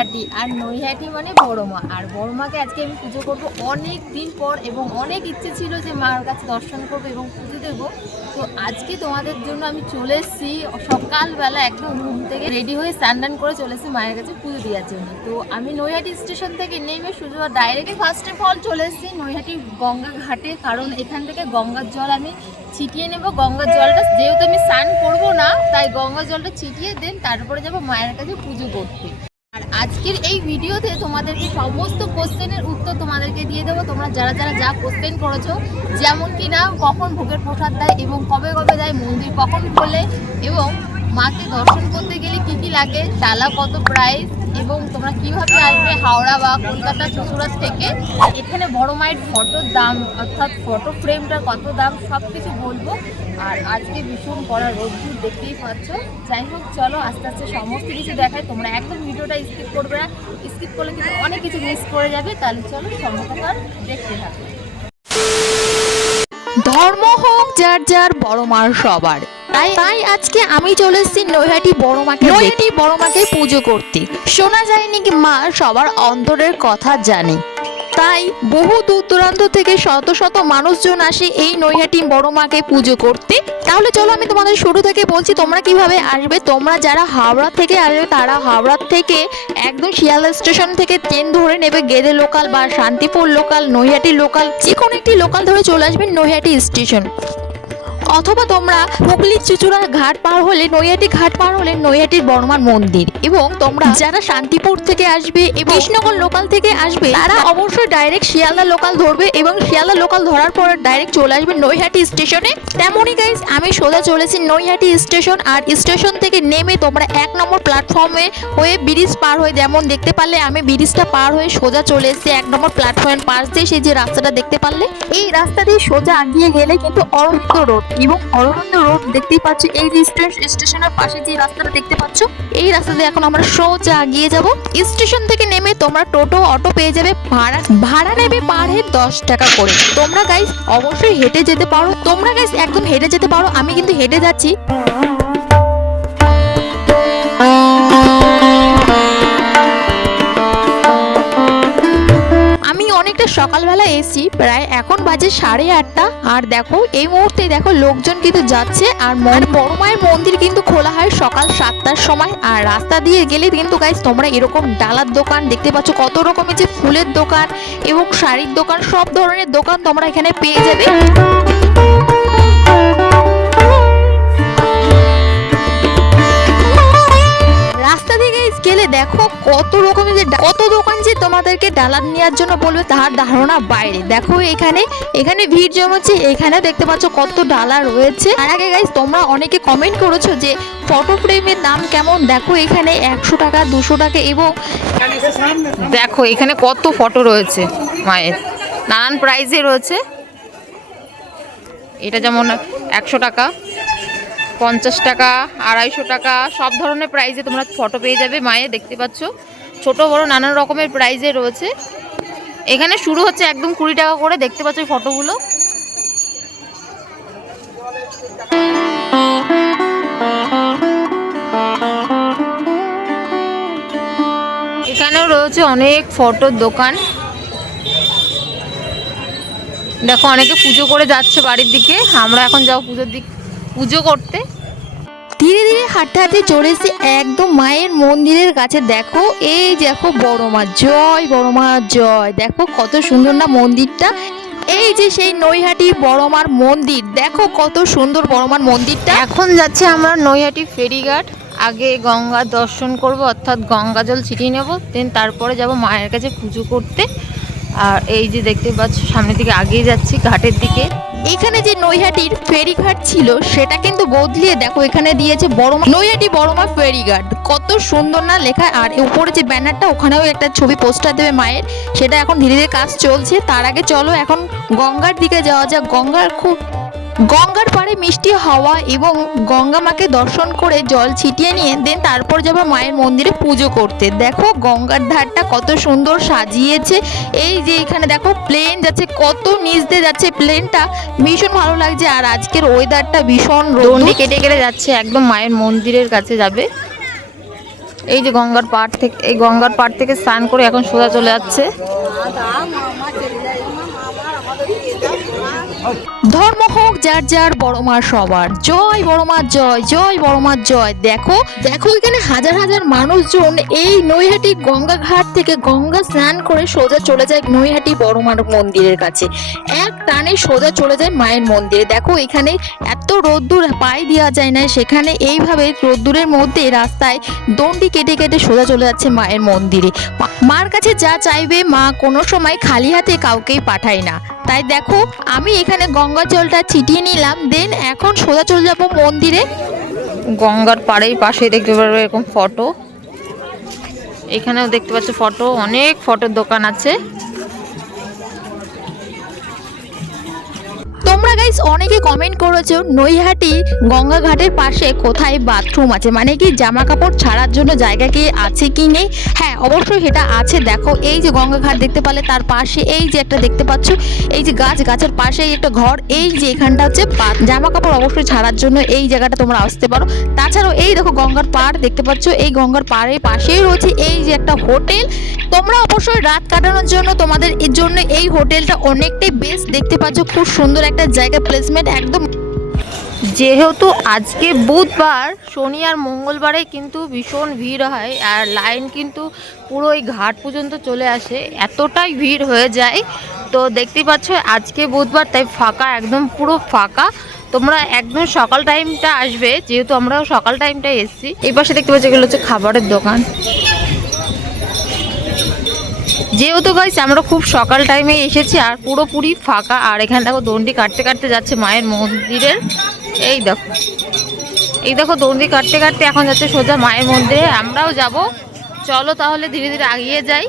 নৈহাটি, আর নৈহাটি মানে বড় মা। আর বড় মাকে আজকে আমি পুজো করব অনেক দিন পর, এবং অনেক ইচ্ছে ছিল যে মার কাছে দর্শন করবো এবং পুজো দেবো। তো আজকে তোমাদের জন্য আমি চলে এসেছি সকালবেলা, একদম ঘুম থেকে রেডি হয়ে স্নান করে চলে এসেছি মায়ের কাছে পুজো দেওয়ার জন্য। তো আমি নৈহাটি স্টেশন থেকে নেমে সোজা ডাইরেক্ট ফার্স্ট অফ অল চলে এসেছি নৈহাটি গঙ্গা ঘাটে, কারণ এখান থেকে গঙ্গার জল আমি ছিটিয়ে নেব। গঙ্গার জলটা যেহেতু আমি স্নান করবো না, তাই গঙ্গার জলটা ছিটিয়ে দেন তারপরে যাবো মায়ের কাছে পুজো করতে। আর আজকের এই ভিডিওতে তোমাদেরকে সমস্ত কোশ্চেনের উত্তর তোমাদেরকে দিয়ে দেবো। তোমরা যারা যারা যা কোশ্চেন করেছো, যেমন কি না কখন ভোগের প্রসাদ দেয় এবং কবে কবে দেয়, মন্দির কখন খোলে, এবং মাকে দর্শন করতে গেলে কি কি লাগে, ডালা কত প্রাইস, এবং তোমরা কিভাবে আসবে হাওড়া বা কলকাতা চুচুড়া থেকে। এখানে বড় মায়ের ফটোর দাম, অর্থাৎ ফটো ফ্রেমটার কত দাম, সব কিছু বলবো। আর আজকে ভীষণ কড়া রোদ্দুর দেখতেই পাচ্ছ। যাই হোক, চলো আস্তে আস্তে সমস্ত কিছু দেখায়। তোমরা একদম ভিডিওটা স্কিপ করবে না, স্কিপ করলে কিন্তু অনেক কিছু মিস করে যাবে। তাহলে চলো সম্পূর্ণ দেখতে থাকো। ধর্ম হোক যার যার, বড় মার সবার। তাই আজকে আমি চলে এসেছি নৈহাটি বড় মাকে পুজো করতে। শোনা যায় নাকি মা সবার অন্তরের কথা জানে, তাই বহু দূর দূরান্ত থেকে শত শত মানুষজন আসে এই নৈহাটি বড় মাকে পুজো করতে। তাহলে চলো আমি তোমাদের শুরু থেকে বলছি তোমরা কিভাবে আসবে। তোমরা যারা হাওড়া থেকে আসবে তারা হাওড়া থেকে একদম শিয়ালদা স্টেশন থেকে ট্রেন ধরে নেবে, গেদে লোকাল বা শান্তিপুর লোকাল, নৈহাটি লোকাল, যে কোনো একটি লোকাল ধরে চলে আসবে নৈহাটি স্টেশন। অথবা তোমরা হুগলি চুচুড়া ঘাট পার হলে, নৈহাটি ঘাট পার হলে নৈহাটির বড়মার মন্দির। এবং তোমরা যারা শান্তিপুর থেকে আসবে এবং কৃষ্ণনগর লোকাল থেকে আসবে তারা অবশ্যই ডাইরেক্ট শিয়ালদা লোকাল ধরবে, এবং শিয়ালদা লোকাল ধরার পর ডাইরেক্ট চলে আসবে নৈহাটি স্টেশনে। তেমনই গাইজ আমি সোজা চলেছি নৈহাটি স্টেশন। আর স্টেশন থেকে নেমে তোমরা 1 নম্বর প্ল্যাটফর্মে হয়ে ব্রিজ পার হয়ে, যেমন দেখতে পারলে আমি ব্রিজটা পার হয়ে সোজা চলে এসেছি 1 নম্বর প্ল্যাটফর্মের পাশ দিয়ে। সেই যে রাস্তাটা দেখতে পারলে, এই রাস্তা দিয়ে সোজা আগিয়ে গেলে কিন্তু অরবিন্দ রোড, এবং অরবিন্দ রোড দেখতেই পাচ্ছ এই স্টেশনের পাশে যে রাস্তাটা দেখতে পাচ্ছ, এই রাস্তা দিয়ে এখন আমরা সোজা এগিয়ে যাব। স্টেশন থেকে নেমে তোমরা টোটো অটো পেয়ে যাবে, ভাড়া নেবে পার হেড 10 টাকা করে। তোমরা গাইস অবশ্যই হেঁটে যেতে পারো, তোমরা গাইস একদম হেঁটে যেতে পারো। আমি কিন্তু হেঁটে যাচ্ছি। অনেকটা সকালবেলা এসি, প্রায় এখন বাজে 8:30। আর দেখো এই মুহূর্তে দেখো লোকজন কিন্তু যাচ্ছে। আর বড় মায়ের মন্দির কিন্তু খোলা হয় সকাল 7টার সময়। আর রাস্তা দিয়ে গেলে কিন্তু গাইস তোমরা এরকম ডালার দোকান দেখতে পাচ্ছ, কত রকমের যে ফুলের দোকান এবং শাড়ির দোকান, সব ধরনের দোকান তোমরা এখানে পেয়ে যাবে। রাস্তা দিয়ে গেলে দেখো কত রকমের যে কত দোকান যে তোমাদেরকে ডালা নেওয়ার জন্য বলবে তার ধারণা বাইরে। দেখো এখানে ভিড় জমেছে, এখানে দেখতে পাচ্ছ কত ডালা রয়েছে। আর আগে গাইস তোমরা অনেকে কমেন্ট করেছো যে ফটো ফ্রেমের দাম কেমন। দেখো এখানে 100 টাকা, 200 টাকা, এবং দেখো এখানে কত ফটো রয়েছে মায়ের, নানান প্রাইজে রয়েছে। এটা যেমন 100 টাকা, 50 টাকা, 250 টাকা, সব ধরনের প্রাইজে তোমরা ফটো পেয়ে যাবে মায়ের। দেখতে পাচ্ছ ছোট বড় নানান রকমের প্রাইজে রয়েছে। এখানে শুরু হচ্ছে একদম 20 টাকা করে। দেখতে পাচ্ছ ফটোগুলো। এখানেও রয়েছে অনেক ফটোর দোকান। দেখো অনেকে পুজো করে যাচ্ছে বাড়ির দিকে, আমরা এখন যাবো পুজো করতে। ধীরে ধীরে হাঁটতে হাঁটতে চলে এসেছি একদম মায়ের মন্দিরের কাছে। দেখো এই দেখো বড় মা জয়, বড় মা জয়। দেখো কত সুন্দর না মন্দিরটা। এই যে সেই নৈহাটি বড় মার মন্দির, দেখো কত সুন্দর বড় মার মন্দিরটা। এখন যাচ্ছে আমরা নৈহাটি ফেরিঘাট। আগে গঙ্গা দর্শন করব, অর্থাৎ গঙ্গা জল ছিটিয়ে নেব, দেন তারপরে যাব মায়ের কাছে পুজো করতে। আর এই যে দেখতে পাচ্ছ সামনের দিকে আগিয়ে যাচ্ছি ঘাটের দিকে। এখানে যে নৈহাটির ফেরিঘাট ছিল সেটা কিন্তু বদলিয়ে দেখো এখানে দিয়েছে নৈহাটি বড় মা ফেরিঘাট। কত সুন্দর না লেখা। আর উপরে যে ব্যানারটা, ওখানেও একটা ছবি পোস্টার দেবে মায়ের, সেটা এখন ধীরে ধীরে কাজ চলছে। তার আগে চলো এখন গঙ্গার দিকে যাওয়া যাক। গঙ্গার পাড়ে মিষ্টি হাওয়া এবং গঙ্গা মাকে দর্শন করে জল ছিটিয়ে নিয়ে দেন তারপর যাবো মায়ের মন্দিরে পুজো করতে। দেখো গঙ্গার ধারটা কত সুন্দর সাজিয়েছে। এই যে এখানে দেখো প্লেন যাচ্ছে, কত নিচ দিয়ে যাচ্ছে প্লেনটা, ভীষণ ভালো লাগছে। আর আজকের ওয়েদারটা ভীষণ দণ্ডি কেটে কেটে যাচ্ছে, একদম মায়ের মন্দিরের কাছে যাবে। এই যে গঙ্গার পাড় থেকে, এই গঙ্গার পাড় থেকে স্নান করে এখন সোজা চলে যাচ্ছে। ধর্ম হোক যার যার, বড় মা সবার। জয় বড় মা জয়, জয় বড় মা জয়। দেখো দেখো এখানে হাজার হাজার মানুষজন এই নৈহাটি গঙ্গা ঘাট থেকে গঙ্গা স্নান করে সোজা চলে যায় নৈহাটি বড় মার মন্দিরের কাছে। এক টানে সোজা চলে যায় মায়ের মন্দিরে। দেখো এখানে এত রোদ্দুর পায়ে দেওয়া যায় না, সেখানে এইভাবে রোদ্দুরের মধ্যে রাস্তায় দণ্ডি কেটে কেটে সোজা চলে যাচ্ছে মায়ের মন্দিরে। মার কাছে যা চাইবে মা কোনো সময় খালি হাতে কাউকেই পাঠায় না। তাই দেখো আমি এখানে গঙ্গা জলটা ছিটিয়ে নিলাম, দেন এখন সোজা চলে যাব মন্দিরে। গঙ্গার পাড়েই পাশে দেখতে পারবে এরকম ফটো, এখানেও দেখতে পাচ্ছ ফটো, অনেক ফটোর দোকান আছে। তোমরা গাইস অনেকে কমেন্ট করেছো নৈহাটি গঙ্গা ঘাটের পাশে কোথায় বাথরুম আছে, মানে কি জামা কাপড় ছাড়ার জন্য জায়গা কি আছে কি নেই। হ্যাঁ অবশ্যই সেটা আছে। দেখো এই যে গঙ্গা ঘাট দেখতে পালে, তার পাশে এই যে একটা দেখতে পাচ্ছ, এই যে গাছের পাশে একটা ঘর, এই যে এখানটা হচ্ছে জামা কাপড় অবশ্যই ছাড়ার জন্য এই জায়গাটা তোমরা আসতে পারো। তাছাড়াও এই দেখো গঙ্গার পাড় দেখতে পাচ্ছ, এই গঙ্গার পাড়ের পাশেই রয়েছে এই যে একটা হোটেল। তোমরা অবশ্যই রাত কাটানোর জন্য তোমাদের এর জন্য এই হোটেলটা অনেকটাই বেস্ট। দেখতে পাচ্ছ খুব সুন্দর একটা জায়গা, প্লেসমেন্ট একদম। যেহেতু আজকে বুধবার, শনি আর মঙ্গলবারে কিন্তু ভীষণ ভিড় হয়, আর লাইন কিন্তু পুরো এই ঘাট পর্যন্ত চলে আসে, এতটাই ভিড় হয়ে যায়। তো দেখতেই পাচ্ছ আজকে বুধবার, তাই ফাঁকা, একদম পুরো ফাঁকা। তোমরা একদম সকাল টাইমটা আসবে, যেহেতু আমরাও সকাল টাইমটাই এসেছি। এই পাশে দেখতে পাচ্ছ এগুলো হচ্ছে খাবারের দোকান। যেহেতু গাইস আমরা খুব সকাল টাইমে এসেছি আর পুরোপুরি ফাঁকা। আর এখানে দেখো দণ্ডি কাটতে কাটতে যাচ্ছে মায়ের মন্দিরের। এই দেখো দণ্ডি কাটতে কাটতে এখন যাচ্ছে সোজা মায়ের মন্দিরে। আমরাও যাব, চলো তাহলে ধীরে ধীরে এগিয়ে যাই।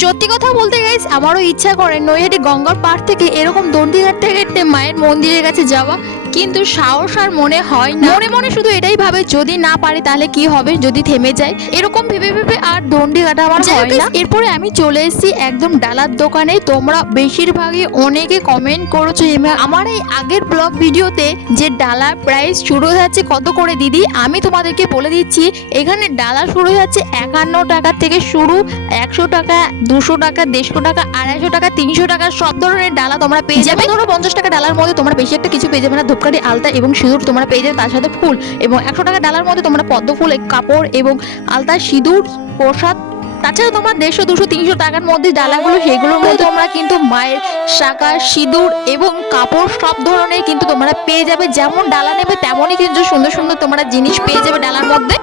সত্যি কথা বলতে গাইস আমারও ইচ্ছা করে নৈহাটি গঙ্গার পাড় থেকে এরকম দণ্ডি কাটতে কাটতে মায়ের মন্দিরের কাছে যাওয়া, কিন্তু সাহস আর মনে হয় না। মনে মনে শুধু এটাই ভাবে যদি না পারে তাহলে কি হবে, যদি থেমে যায়, এরকম ভেবে ভেবে আর দণ্ডি কাটা আমার হয় না। এরপরে আমি চলে এসেছি একদম ডালার দোকানে। তোমরা বেশিরভাগই অনেকে কমেন্ট করেছো আমার এই আগের ব্লগ ভিডিওতে যে ডালার প্রাইস শুরু হয়ে যাচ্ছে কত করে দিদি। আমি তোমাদেরকে বলে দিচ্ছি, এখানে ডালা শুরু হয়ে যাচ্ছে 51 টাকা থেকে শুরু, 100 টাকা, 200 টাকা, 150 টাকা, 250 টাকা, 300 টাকা, সব ধরনের ডালা তোমরা পেয়ে যাবে। ধরো 50 টাকা ডালার মধ্যে তোমরা বেশি একটা কিছু পেয়ে যাবে না, ধূপকাঠি, আলতা এবং সিঁদুর তোমরা পেয়ে যাবে, তার সাথে ফুল। এবং 100 টাকা ডালার মধ্যে তোমরা পদ্ম ফুল, কাপড় এবং আলতা, সিঁদুর, প্রসাদ। তাছাড়া তোমরা 150, 200, 300 টাকার মধ্যে ডালাগুলো, সেগুলোর মধ্যে তোমরা কিন্তু মায়ের শাঁখা, সিঁদুর এবং কাপড় সব ধরনের কিন্তু তোমরা পেয়ে যাবে। যেমন ডালা নেবে তেমনই কিন্তু সুন্দর সুন্দর তোমরা জিনিস পেয়ে যাবে ডালার মধ্যে।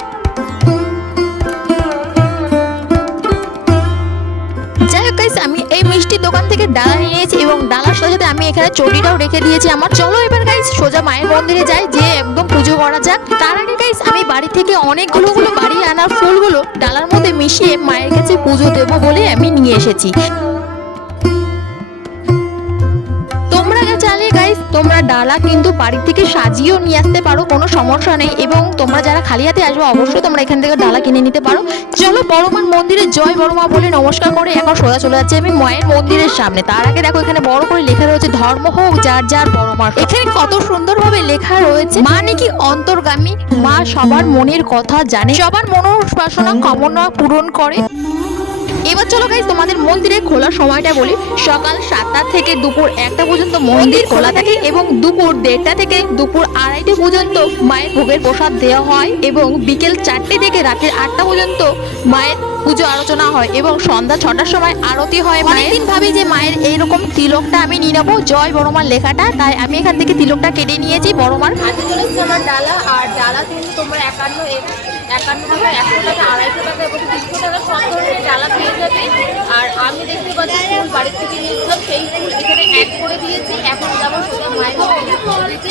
যাই হোক গাইস আমি এই মিষ্টির দোকান থেকে ডালা নিয়েছি এবং ডালার সাথে সাথে আমি এখানে চটিটাও রেখে দিয়েছি আমার। চলো এবার গাইস সোজা মায়ের মন্দিরে যাই, যে একদম পুজো করা যাক। তার আগে গাইস আমি বাড়ি থেকে অনেকগুলো বাড়ি আনা ফুলগুলো ডালার মধ্যে মিশিয়ে মায়ের কাছে পুজো দেবো বলে আমি নিয়ে এসেছি। তোমরা ডালা কিন্তু বাড়ি থেকে সাজিয়েও নিয়ে আসতে পারো, কোনো সমস্যা নেই। এবং তোমরা যারা খালি হাতে আসবে অবশ্যই তোমরা এখান থেকে ডালা কিনে নিতে পারো। চলো বড় মার মন্দিরে জয় বড় মা বলে নমস্কার করে এখন সোজা চলে যাচ্ছে আমি মায়ের মন্দিরের সামনে। তার আগে দেখো এখানে বড় করে লেখা রয়েছে ধর্ম হোক যার যার, বড় মা। এখানে কত সুন্দরভাবে লেখা রয়েছে, মা নাকি অন্তর্গামী, মা সবার মনের কথা জানে, সবার মনোবাসনা কামনা পূরণ করে। এবার চলো গাইস তোমাদের মন্দিরে খোলার সময়টা বলি। সকাল 7টা থেকে দুপুর 1টা পর্যন্ত মন্দির খোলা থাকে এবং দুপুর 1:30 থেকে দুপুর 2:30 পর্যন্ত মায়ের ভোগের প্রসাদ দেওয়া হয় এবং বিকেল 4টে থেকে রাতের 8টা পর্যন্ত মায়ের পুজো আলোচনা হয় এবং সন্ধ্যা 6টার সময় আরতি হয়। অনেকদিন ভাবি যে মায়ের এইরকম তিলকটা আমি নিয়ে নেবো, জয় বড় মার লেখাটা, তাই আমি এখান থেকে তিলকটা কেটে নিয়েছি বড় মার হাতে চলে এসেছে আমার ডালা। আর ডালা কিন্তু তোমরা 51 টাকা, 100 টাকা, 250 টাকা এবং 300 টাকা সব ধরনের ডালা পেয়ে যাবে। আর আমি দেখতে পাচ্ছি ফুল বাড়ি থেকে নিয়েছিলাম, সেই ফুল এখানে অ্যাড করে দিয়েছি। এখন যাবো সোজা মায়ের মন্দিরে পুজো দিতে।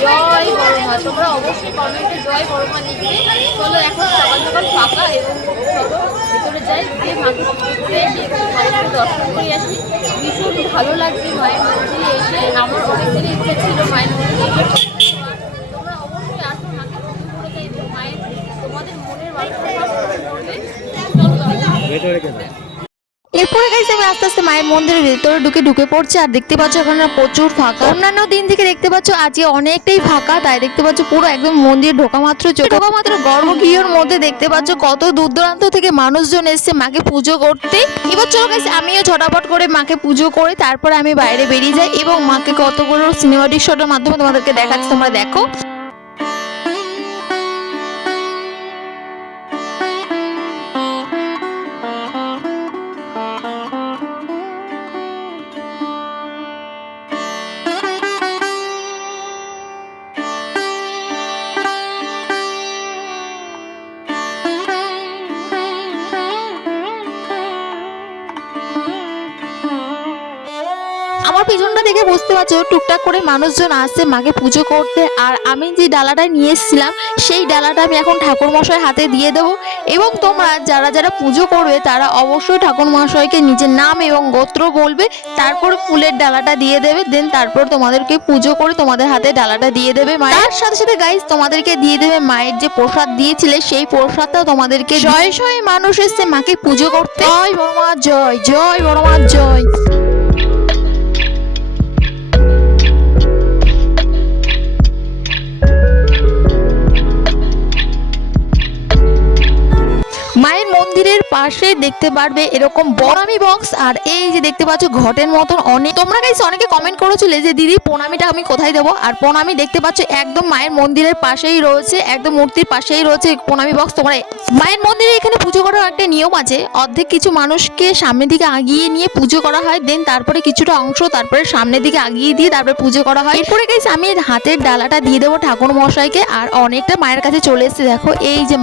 জয় বড় মা, তোমরা অবশ্যই কমেন্টে জয় বড় মা লিখবে। চলো এখন সকাল সকাল ফাঁকা এবং চলো ভিতরে যাই, গিয়ে মাকে ঘুরে আসি এবং মায়ের দর্শন করে আসি। ভীষণ ভালো লাগছে মায়ের মন্দিরে এসে, আমার অনেক দিনের ইচ্ছে ছিল মায়ের মন্দিরে এসে। তোমরা অবশ্যই আসো, মাকে দর্শন করে যাই এবং মায়ের তোমাদের মনের বাসনা সব পূরণ করবে। চলো এরপরে গাইস আমি আস্তে আস্তে মায়ের মন্দিরের ভেতরে ঢুকে পড়ছি। আর দেখতে পাচ্ছ এখানে প্রচুর ফাঁকা। অন্যান্য দিন থেকে দেখতে পাচ্ছ আজকে অনেকটাই ফাঁকা, তাই দেখতে পাচ্ছ পুরো একদম মন্দির ঢোকা মাত্র গর্ভগৃহের মধ্যে দেখতে পাচ্ছ কত দূর দূরান্ত থেকে মানুষজন এসছে মাকে পুজো করতে। এবার চলো গাইস আমিও ঝটাপট করে মাকে পুজো করে তারপরে আমি বাইরে বেরিয়ে যাই এবং মাকে কতগুলো সিনেমাটিক শটের মাধ্যমে তোমাদেরকে দেখাচ্ছি, তোমরা দেখো। আমার পিছনটা দেখে বুঝতে পারছো টুকটাক করে মানুষজন আসছে মাকে পুজো করতে। আর আমি যে ডালাটা নিয়ে এসেছিলাম সেই ডালাটা আমি এখন ঠাকুর মশাই হাতে দিয়ে দেবো। এবং তোমরা যারা যারা পুজো করবে তারা অবশ্যই ঠাকুর মশাইকে নিজের নাম এবং গোত্র বলবে, তারপরে ফুলের ডালাটা দিয়ে দেবে। দেন তারপর তোমাদেরকে পুজো করে তোমাদের হাতে ডালাটা দিয়ে দেবে মায়ের সাথে সাথে গাইস তোমাদেরকে দিয়ে দেবে মায়ের যে প্রসাদ দিয়েছিলে সেই প্রসাদটাও তোমাদেরকে। শয়ে শয়ে মানুষ এসছে মাকে পুজো করতে। জয় বড় মা জয়, জয় বড় মা জয়। মায়ের মন্দিরের পাশে দেখতে পারবে এরকম প্রণামী বক্স। আর এই যে দেখতে পাচ্ছ ঘটের মতন অনেক, তোমরা গাইস অনেকে কমেন্ট করেছিলে যে দিদি প্রণামীটা আমি কোথায় দেবো। আর প্রণামী দেখতে পাচ্ছ একদম মায়ের মন্দিরের পাশেই রয়েছে, একদম মূর্তির পাশেই রয়েছে প্রণামী বক্স। তোমরা মায়ের মন্দিরে এখানে পুজো করার একটা নিয়ম আছে, অর্ধেক কিছু মানুষকে সামনের দিকে আগিয়ে নিয়ে পুজো করা হয়, দেন তারপরে কিছুটা অংশ তারপরে সামনের দিকে আগিয়ে দিয়ে তারপরে পুজো করা হয়। এরপরে গাইস আমি হাতের ডালাটা দিয়ে দেবো ঠাকুর মশাইকে। আর অনেকটা মায়ের কাছে চলে এসেছে, দেখো এই যে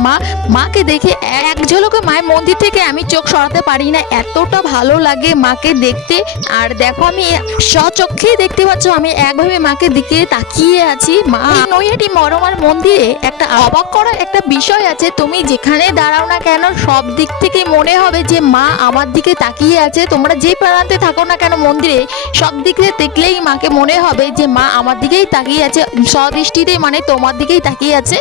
মাকে দেখে এক ঝলকে মায়ের মন্দির থেকে আমি চোখ সরাতে পারি না, এতটা ভালো লাগে মাকে দেখতে। আর দেখো আমি স্বচক্ষে দেখতে পাচ্ছ আমি একভাবে মাকে দিকে তাকিয়ে আছি। মা নৈহাটি মরমার মন্দিরে একটা অবাক করার একটা বিষয় আছে, তুমি যেখানে দাঁড়াও না কেন সব দিক থেকে মনে হবে যে মা আমার দিকে তাকিয়ে আছে। তোমরা যে প্রান্তে থাকো না কেন মন্দিরে সব দিক থেকে দেখলেই মাকে মনে হবে যে মা আমার দিকেই তাকিয়ে আছে, সদৃষ্টিতে মানে তোমার দিকেই তাকিয়ে আছে।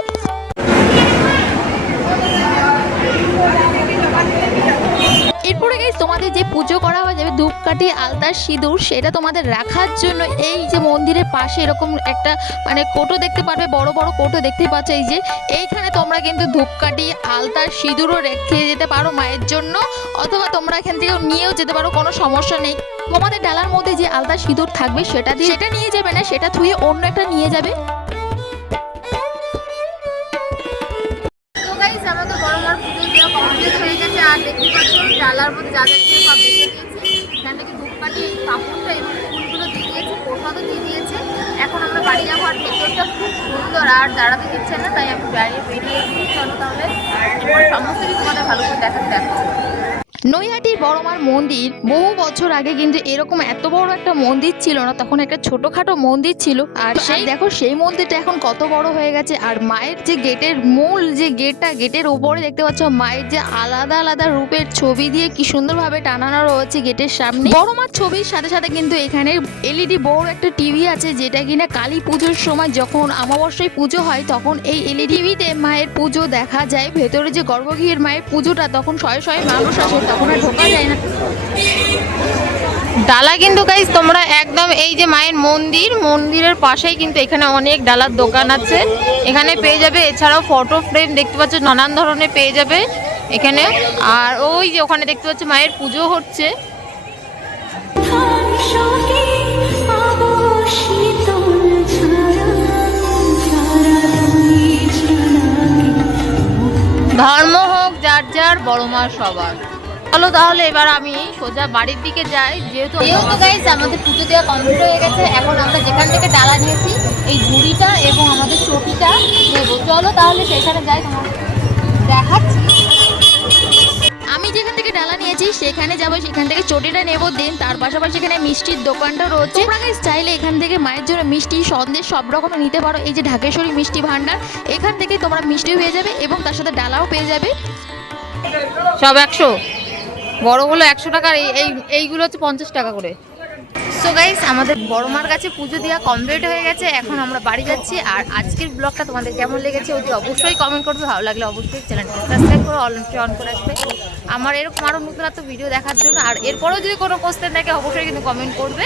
এরপরে গাইস তোমাদের যে পুজো করা হয়ে যাবে ধূপকাঠি আলতা সিঁদুর, সেটা তোমাদের রাখার জন্য এই যে মন্দিরের পাশে এরকম একটা মানে কোটো দেখতে পারবে, বড় বড় কোটো দেখতে পাচ্ছ। এই যে এইখানে তোমরা কিন্তু ধূপকাঠি আলতা সিঁদুরও রেখে যেতে পারো মায়ের জন্য, অথবা তোমরা এখান থেকে নিয়েও যেতে পারো, কোনো সমস্যা নেই। তোমাদের ডালার মধ্যে যে আলতা সিঁদুর থাকবে সেটা দিয়ে সেটা নিয়ে যাবে না, সেটা থুয়ে অন্য একটা নিয়ে যাবে। আমাদের বড় মার পুজো দেওয়া কমপ্লিট হয়ে গেছে। আর দেখতে পাচ্ছ ডালার মধ্যে যা যা ছিল সব রেখে দিয়েছে। এখান থেকে ধূপকাঠি কাপড়টা এবং ফুলগুলো দিয়ে দিয়েছে, প্রসাদও দিয়ে দিয়েছে। এখন আমরা বাড়ি যাবো। আর ভেতরটা খুব সুন্দর, আর দাঁড়াতে দিচ্ছে না, তাই আমি বাইরে বেরিয়ে গিয়ে চলো তাহলে সমস্ত কিছু তোমাদের ভালো করে দেখাতে দেখো। নৈহাটির বড়মার মন্দির বহু বছর আগে কিন্তু এরকম এত বড় একটা মন্দির ছিল না, তখন একটা ছোটখাটো মন্দির ছিল। আর সেই দেখো সেই মন্দিরটা এখন কত বড় হয়ে গেছে। আর মায়ের যে গেটের মূল যে গেটটা, গেটের উপরে দেখতে পাচ্ছ মায়ের যে আলাদা আলাদা রূপের ছবি দিয়ে কি সুন্দরভাবে টানানো রয়েছে গেটের সামনে। বড়মার ছবির সাথে সাথে কিন্তু এখানে এলইডি বড় একটা টিভি আছে, যেটা কিনা কালী পুজোর সময় যখন অমাবস্যায় পুজো হয় তখন এই এলইডি টিভিতে মায়ের পুজো দেখা যায়। ভেতরে যে গর্ভগৃহের মায়ের পুজোটা তখন শয়ে শয়ে মানুষ আসে, তখন আর ঢোকা যায় না। ডালা কিন্তু গাইস তোমরা একদম এই যে মায়ের মন্দিরের পাশেই কিন্তু এখানে অনেক ডালার দোকান আছে, এখানে পেয়ে যাবে। এছাড়াও ফটো ফ্রেম দেখতে পাচ্ছ নানান ধরনের পেয়ে যাবে এখানে। আর ওই যে ওখানে দেখতে পাচ্ছ মায়ের পুজো হচ্ছে। ধর্ম হোক যার যার, বড় মা সবার। চলো তাহলে এবার আমি সোজা বাড়ির দিকে যাই, যেহেতু গাইস আমাদের পুজো দেওয়া কমপ্লিট হয়ে গেছে। এখন আমরা যেখান থেকে ডালা নিয়েছি এই ঝুড়িটা এবং আমাদের চটিটা নেবো। চলো তাহলে সেখানে যাই, তোমার দেখাচ্ছি। আমি যেখান থেকে ডালা নিয়েছি সেখানে যাবো, সেখান থেকে চটিটা নেবো। দেন তার পাশাপাশি এখানে মিষ্টির দোকানটা রয়েছে। তোমরা গাইস চাইলে এখান থেকে মায়ের জন্য মিষ্টি সন্দেশ সব রকম নিতে পারো। এই যে ঢাকেশ্বরী মিষ্টি ভান্ডার, এখান থেকে তোমরা মিষ্টিও পেয়ে যাবে এবং তার সাথে ডালাও পেয়ে যাবে। সব 100, বড়গুলো 100 টাকা, এইগুলো হচ্ছে 50 টাকা করে। সো গাইস আমাদের বড়মার কাছে পুজো দেওয়া কমপ্লিট হয়ে গেছে, এখন আমরা বাড়ি যাচ্ছি। আর আজকের ব্লগটা তোমাদের কেমন লেগেছে অবশ্যই কমেন্ট করবে, ভালো লাগলে অবশ্যই চ্যানেলটা সাবস্ক্রাইব করো, অল অন করে আসবে। আমার এরকম আরও নতুনত্ব ভিডিও দেখার জন্য। আর এরপরেও যদি কোনো কোশ্চেন থাকে অবশ্যই কিন্তু কমেন্ট করবে,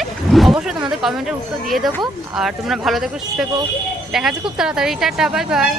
অবশ্যই তোমাদের কমেন্টের উত্তর দিয়ে দেবো। আর তোমরা ভালো থেকো, সুস্থ থেকো, দেখা যাচ্ছে খুব তাড়াতাড়ি। Tata, bye bye.